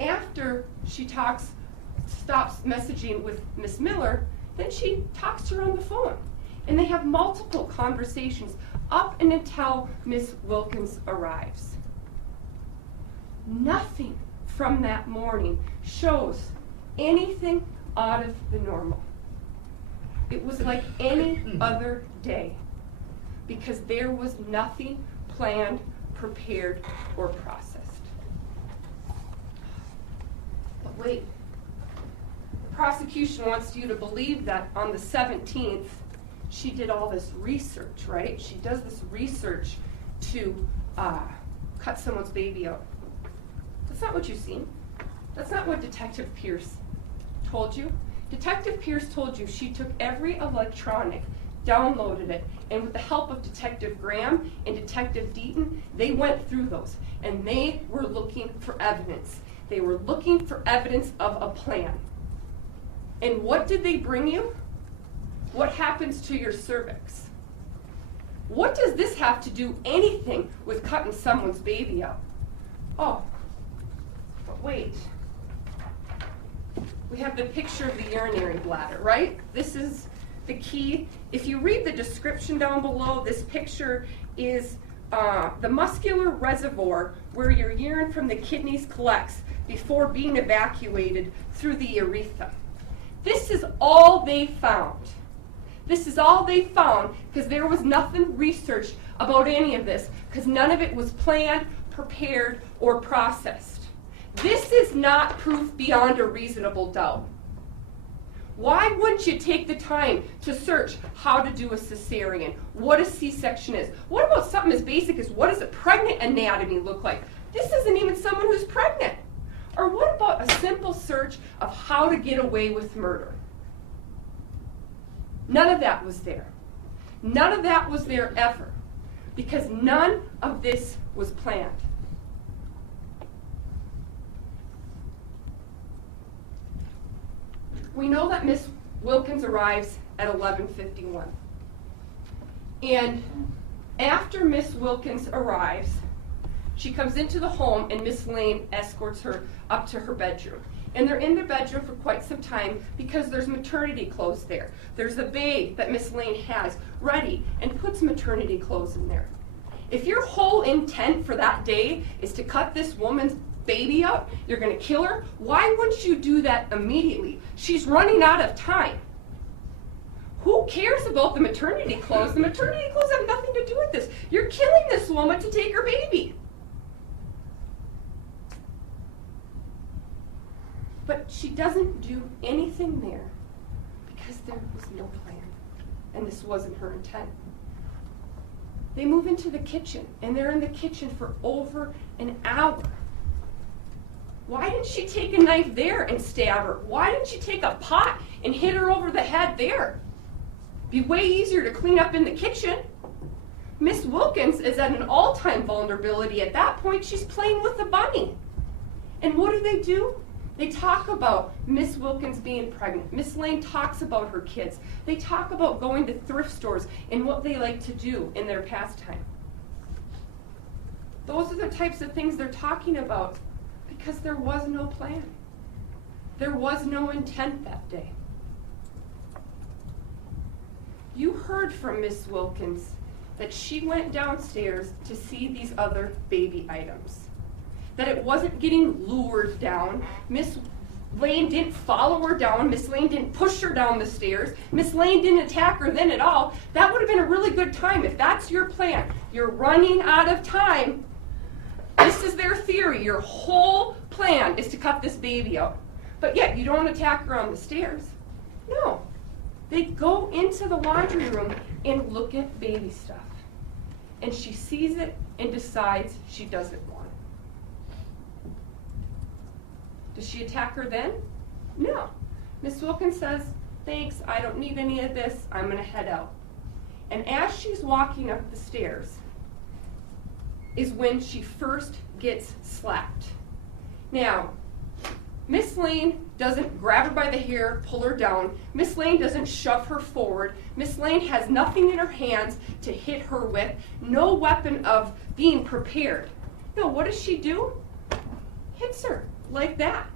After she stops messaging with Miss Miller, then she talks to her on the phone. And they have multiple conversations up and until Miss Wilkins arrives. Nothing from that morning shows anything out of the normal. It was like any other day because there was nothing planned, prepared, or processed. But wait, the prosecution wants you to believe that on the 17th, she did all this research, right? She does this research to cut someone's baby out. That's not what you've seen. That's not what Detective Pierce told you. Detective Pierce told you she took every electronic, downloaded it, and with the help of Detective Graham and Detective Deaton, they went through those, and they were looking for evidence. They were looking for evidence of a plan. And what did they bring you? What happens to your cervix? What does this have to do anything with cutting someone's baby out? Oh, but wait. We have the picture of the urinary bladder, right? This is the key. If you read the description down below, this picture is the muscular reservoir where your urine from the kidneys collects before being evacuated through the urethra. This is all they found. This is all they found because there was nothing researched about any of this because none of it was planned, prepared, or processed. This is not proof beyond a reasonable doubt. Why wouldn't you take the time to search how to do a cesarean, what a C-section is? What about something as basic as what does a pregnant anatomy look like? This isn't even someone who's pregnant. Or what about a simple search of how to get away with murder? None of that was there. None of that was there ever, because none of this was planned. We know that Miss Wilkins arrives at 11:51. And after Miss Wilkins arrives, she comes into the home and Miss Lane escorts her up to her bedroom. And they're in their bedroom for quite some time because there's maternity clothes there. There's a bag that Miss Lane has ready and puts maternity clothes in there. If your whole intent for that day is to cut this woman's baby out, you're going to kill her, why wouldn't you do that immediately? She's running out of time. Who cares about the maternity clothes? The maternity clothes have nothing to do with this. You're killing this woman to take her baby. But she doesn't do anything there because there was no plan, and this wasn't her intent. They move into the kitchen, and they're in the kitchen for over an hour. Why didn't she take a knife there and stab her? Why didn't she take a pot and hit her over the head there? Be way easier to clean up in the kitchen. Miss Wilkins is at an all-time vulnerability. At that point, she's playing with the bunny. And what do? They talk about Miss Wilkins being pregnant. Miss Lane talks about her kids. They talk about going to thrift stores and what they like to do in their pastime. Those are the types of things they're talking about because there was no plan. There was no intent that day. You heard from Miss Wilkins that she went downstairs to see these other baby items. That it wasn't getting lured down. Miss Lane didn't follow her down. Miss Lane didn't push her down the stairs. Miss Lane didn't attack her then at all. That would have been a really good time. If that's your plan, you're running out of time. This is their theory. Your whole plan is to cut this baby out. But yet you don't attack her on the stairs. No. They go into the laundry room and look at baby stuff. And she sees it and decides she doesn't want it. Does she attack her then? No. Miss Wilkins says, thanks, I don't need any of this, I'm going to head out. And as she's walking up the stairs is when she first gets slapped. Now, Miss Lane doesn't grab her by the hair, pull her down. Miss Lane doesn't shove her forward. Miss Lane has nothing in her hands to hit her with, no weapon of being prepared. No, what does she do? Hits her. like that.